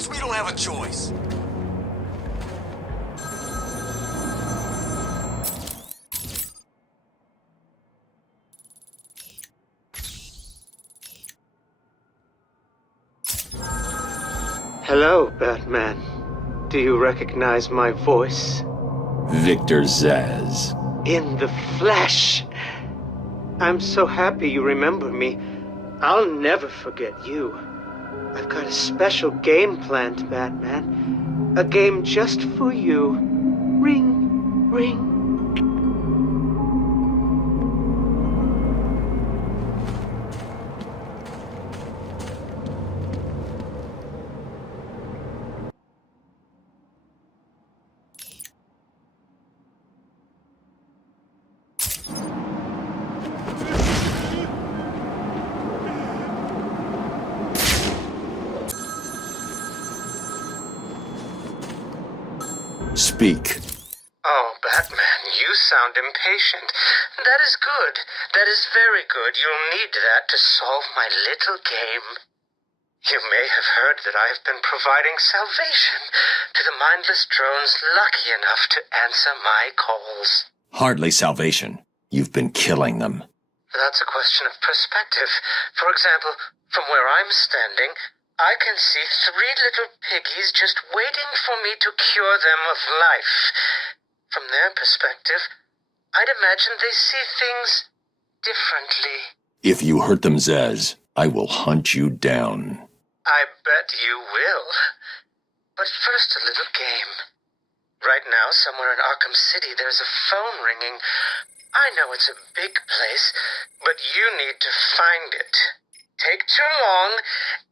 Because we don't have a choice. Hello, Batman. Do you recognize my voice? Victor Zsasz. In the flesh! I'm so happy you remember me. I'll never forget you. I've got a special game planned, Batman. A game just for you. Ring, ring. Speak. Oh, Batman, you sound impatient. That is good. That is very good. You'll need that to solve my little game. You may have heard that I have been providing salvation to the mindless drones lucky enough to answer my calls. Hardly salvation. You've been killing them. That's a question of perspective. For example, from where I'm standing, I can see 3 little piggies just waiting for me to cure them of life. From their perspective, I'd imagine they see things differently. If you hurt them, Zsasz, I will hunt you down. I bet you will. But first, a little game. Right now, somewhere in Arkham City, there's a phone ringing. I know it's a big place, but you need to find it. Take too long,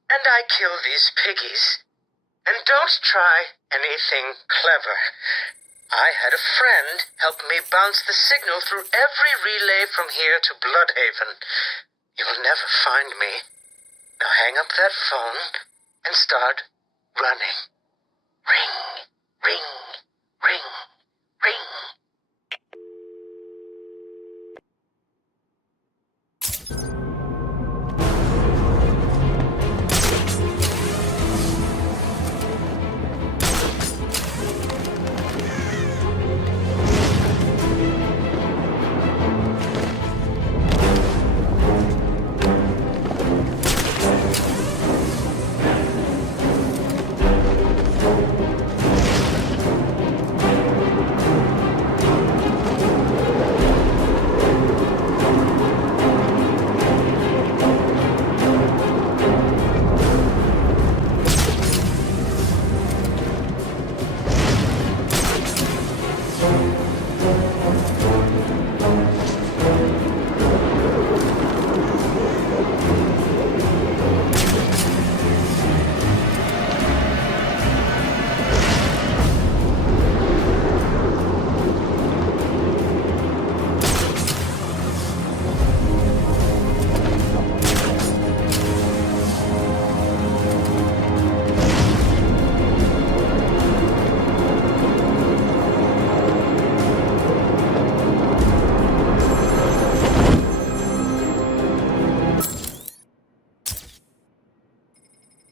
and I kill these piggies. And don't try anything clever. I had a friend help me bounce the signal through every relay from here to Bloodhaven. You'll never find me. Now hang up that phone and start running. Ring, ring, ring, ring.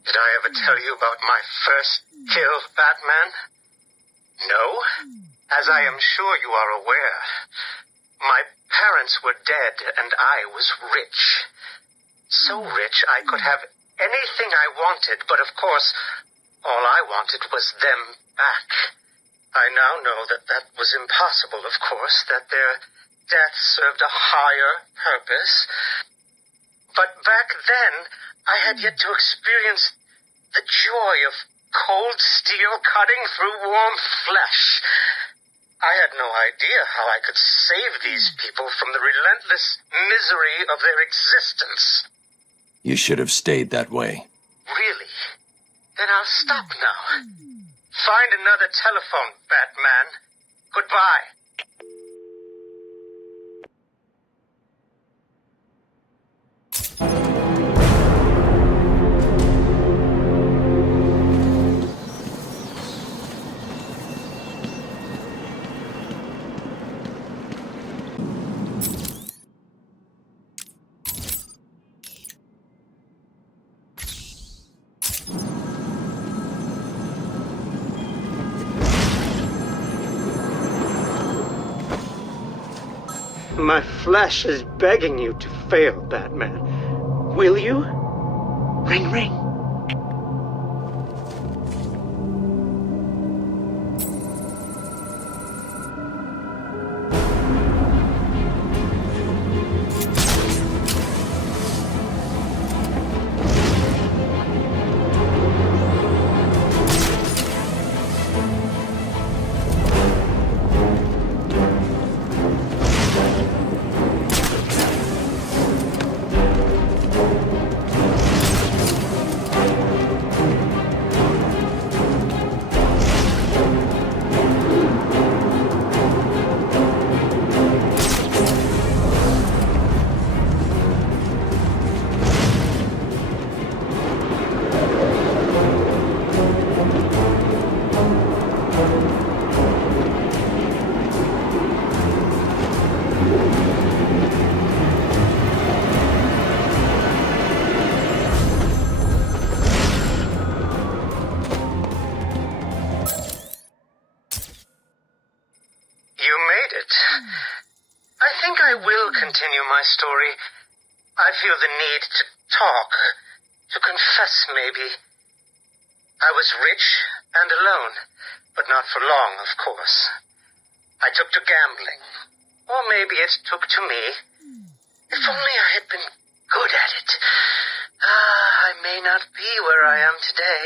Did I ever tell you about my first kill, Batman? No? As I am sure you are aware, my parents were dead and I was rich. So rich I could have anything I wanted, but of course, all I wanted was them back. I now know that that was impossible, of course, that their death served a higher purpose. But back then, I had yet to experience the joy of cold steel cutting through warm flesh. I had no idea how I could save these people from the relentless misery of their existence. You should have stayed that way. Really? Then I'll stop now. Find another telephone, Batman. Goodbye. My flesh is begging you to fail, Batman. Will you? Ring, ring. I think I will continue my story. I feel the need to talk, to confess maybe. I was rich and alone, but not for long, of course. I took to gambling, or maybe it took to me. If only I had been good at it. I may not be where I am today.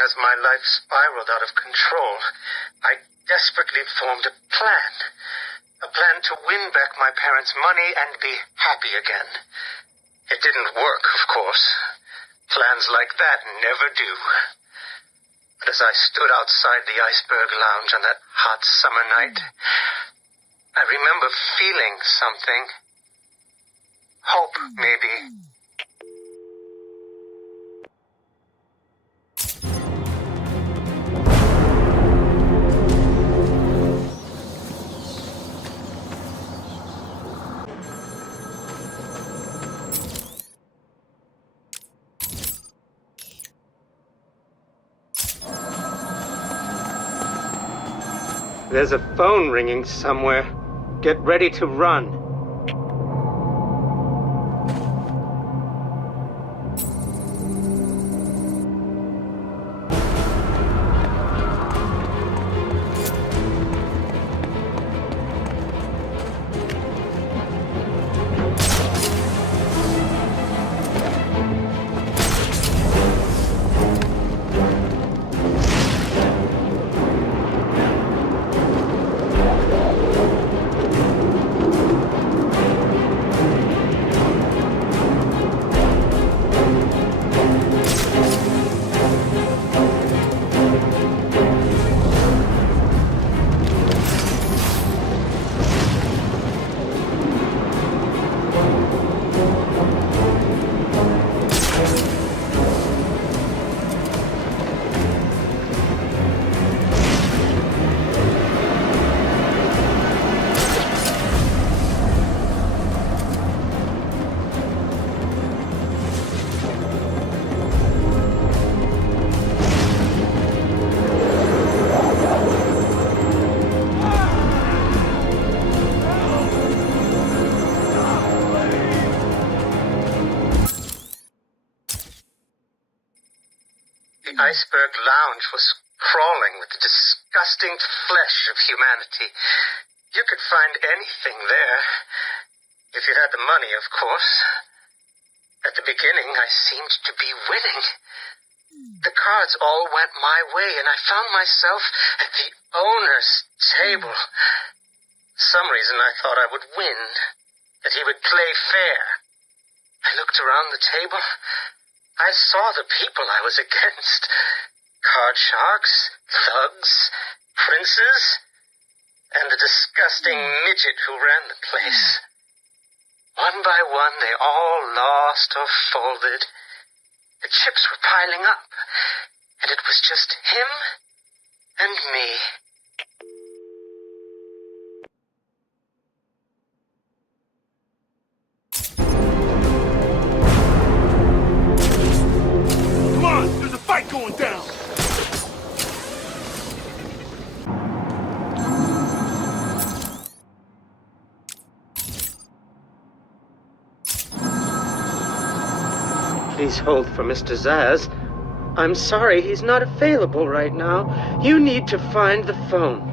As my life spiraled out of control, I desperately formed a plan. A plan to win back my parents' money and be happy again. It didn't work, of course. Plans like that never do. But as I stood outside the Iceberg Lounge on that hot summer night, I remember feeling something. Hope, maybe. There's a phone ringing somewhere. Get ready to run. The Iceberg Lounge was crawling with the disgusting flesh of humanity. You could find anything there. If you had the money, of course. At the beginning, I seemed to be winning. The cards all went my way, and I found myself at the owner's table. For some reason, I thought I would win, that he would play fair. I looked around the table. I saw the people I was against. Card sharks, thugs, princes, and the disgusting midget who ran the place. One by one, they all lost or folded. The chips were piling up, and it was just him and me. There's a fight going down! Please hold for Mr. Zsasz. I'm sorry, he's not available right now. You need to find the phone.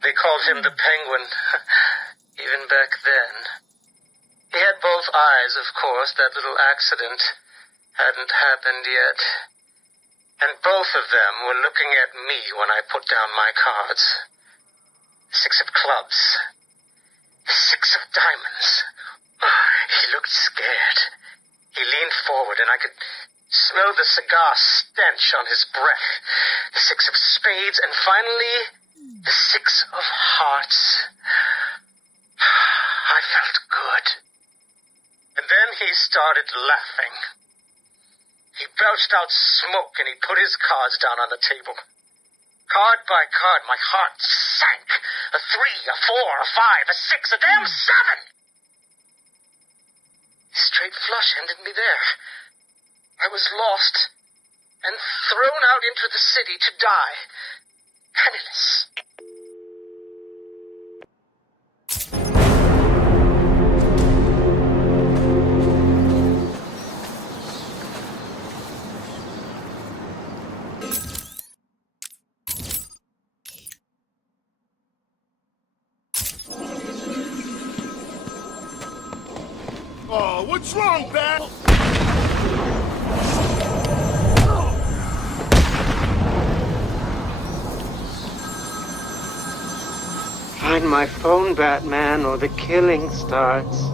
They called him the Penguin, even back then. He had both eyes, of course. That little accident hadn't happened yet. And both of them were looking at me when I put down my cards. 6 of clubs. 6 of diamonds. He looked scared. He leaned forward and I could smell the cigar stench on his breath. The 6 of spades and finally the 6 of hearts. I felt good. And then he started laughing. He belched out smoke and he put his cards down on the table. Card by card, my heart sank. A 3, a 4, a 5, a 6, a damn 7! Straight flush ended me there. I was lost and thrown out into the city to die. Penniless. Oh, what's wrong, Bat? Find my phone, Batman, or the killing starts.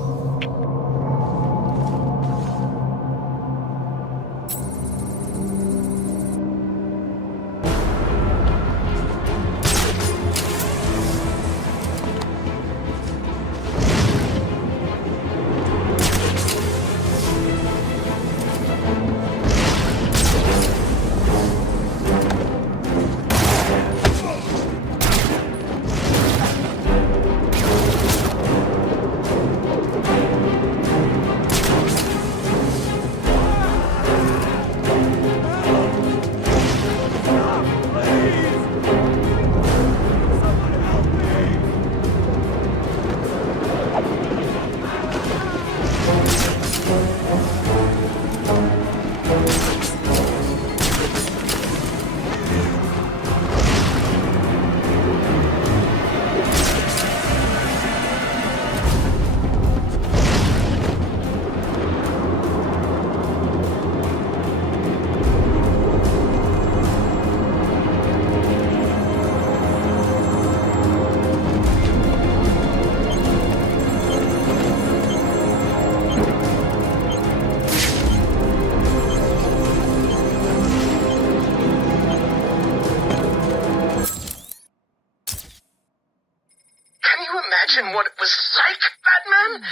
you imagine what it was like, Batman?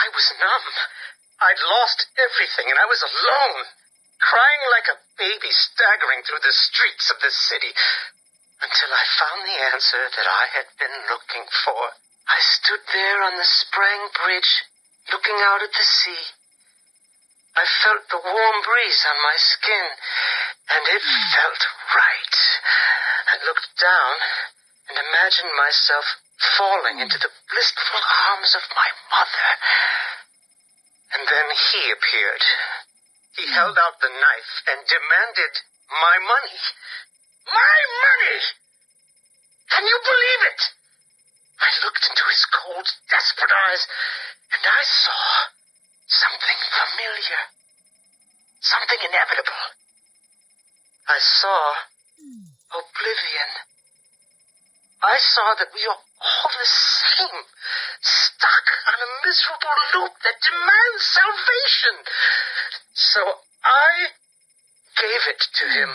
I was numb. I'd lost everything, and I was alone, crying like a baby staggering through the streets of the city, until I found the answer that I had been looking for. I stood there on the Sprang Bridge, looking out at the sea. I felt the warm breeze on my skin, and it felt right. I looked down and imagined myself falling into the blissful arms of my mother. And then he appeared. He held out the knife and demanded my money. My money! Can you believe it? I looked into his cold, desperate eyes, and I saw something familiar. Something inevitable. I saw oblivion. I saw that we are all the same, stuck on a miserable loop that demands salvation. So I gave it to him.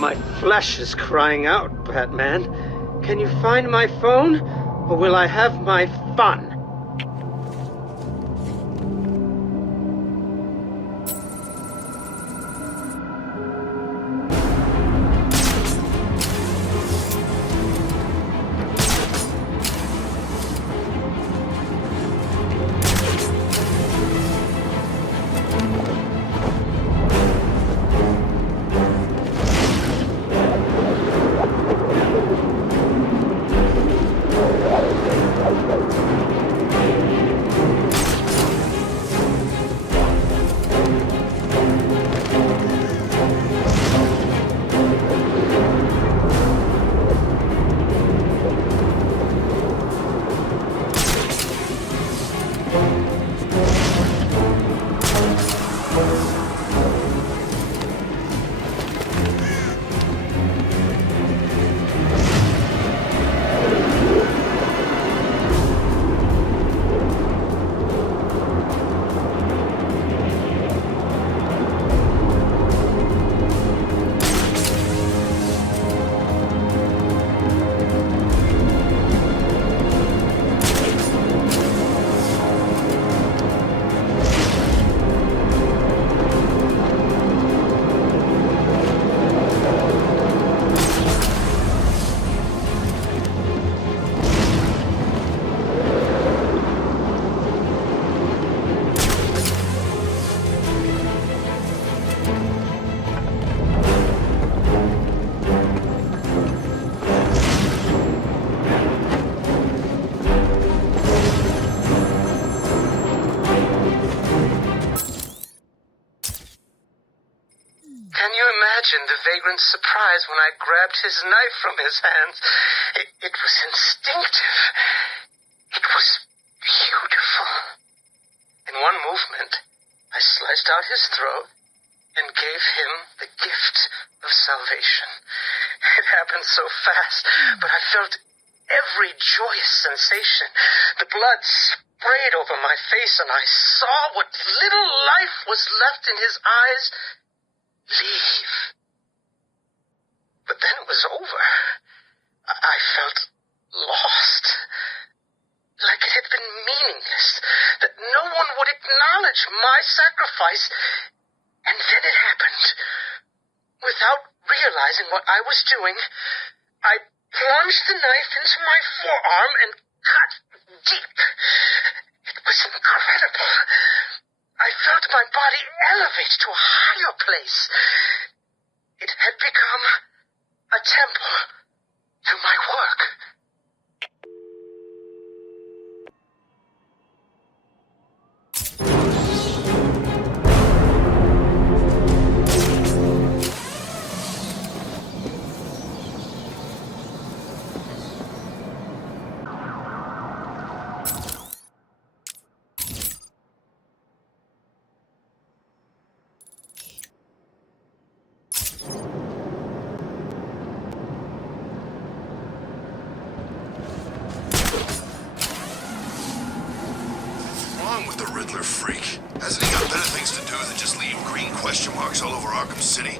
My flesh is crying out, Batman. Can you find my phone, or will I have my fun? The vagrant's surprise when I grabbed his knife from his hands. It was instinctive. It was beautiful. In one movement, I sliced out his throat and gave him the gift of salvation. It happened so fast, but I felt every joyous sensation. The blood sprayed over my face, and I saw what little life was left in his eyes leave. But then it was over. I felt lost. Like it had been meaningless. That no one would acknowledge my sacrifice. And then it happened. Without realizing what I was doing, I plunged the knife into my forearm and cut deep. It was incredible. I felt my body elevate to a higher place. It had become a temple to my work. question marks all over Arkham City.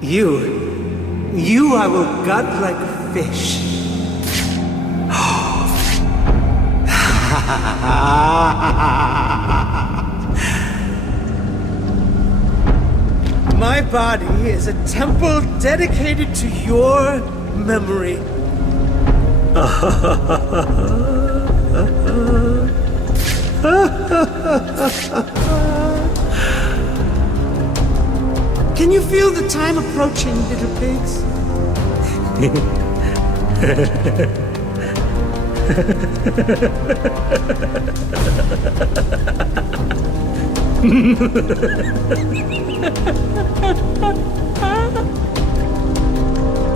You I will gut like a fish. My body is a temple dedicated to your memory. Can you feel the time approaching, little pigs?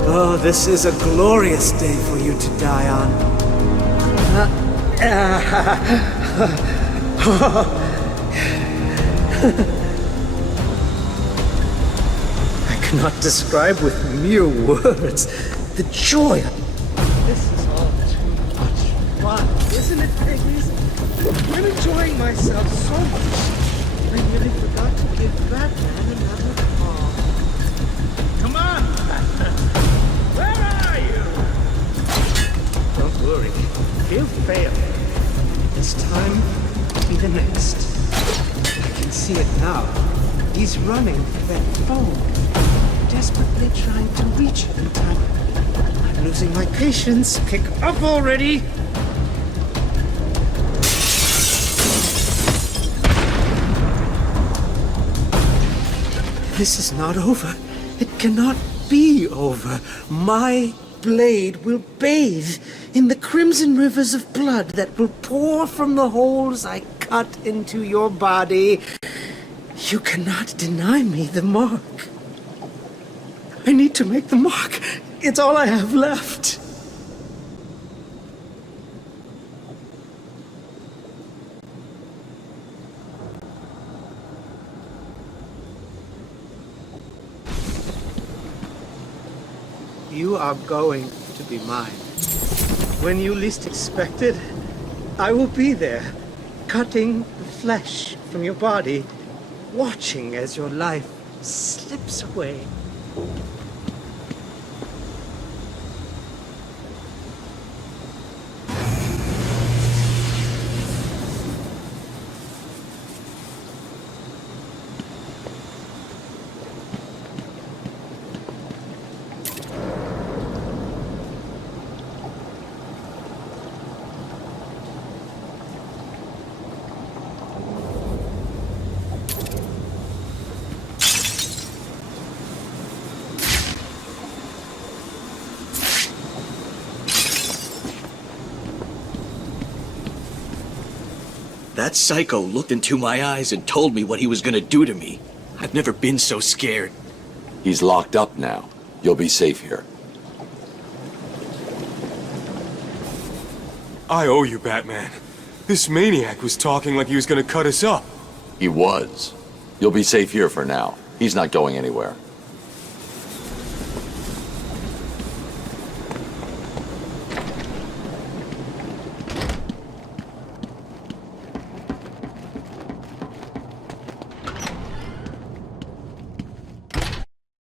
Oh, this is a glorious day for you to die on. I cannot describe with mere words the joy. This is all too much fun, isn't it, piggies? I'm enjoying myself so much. I nearly forgot to give Batman another call. Come on, Batman. Where are you? Don't worry. He'll fail. This time will be the next. I can see it now. He's running for that phone, desperately trying to reach it in time. I'm losing my patience. Pick up already! This is not over. It cannot be over. My blade will bathe in the crimson rivers of blood that will pour from the holes I cut into your body. You cannot deny me the mark. I need to make the mark. It's all I have left. You are going to be mine. When you least expect it, I will be there, cutting the flesh from your body, watching as your life slips away. That psycho looked into my eyes and told me what he was gonna do to me. I've never been so scared. He's locked up now. You'll be safe here. I owe you, Batman. This maniac was talking like he was gonna cut us up. He was. You'll be safe here for now. He's not going anywhere.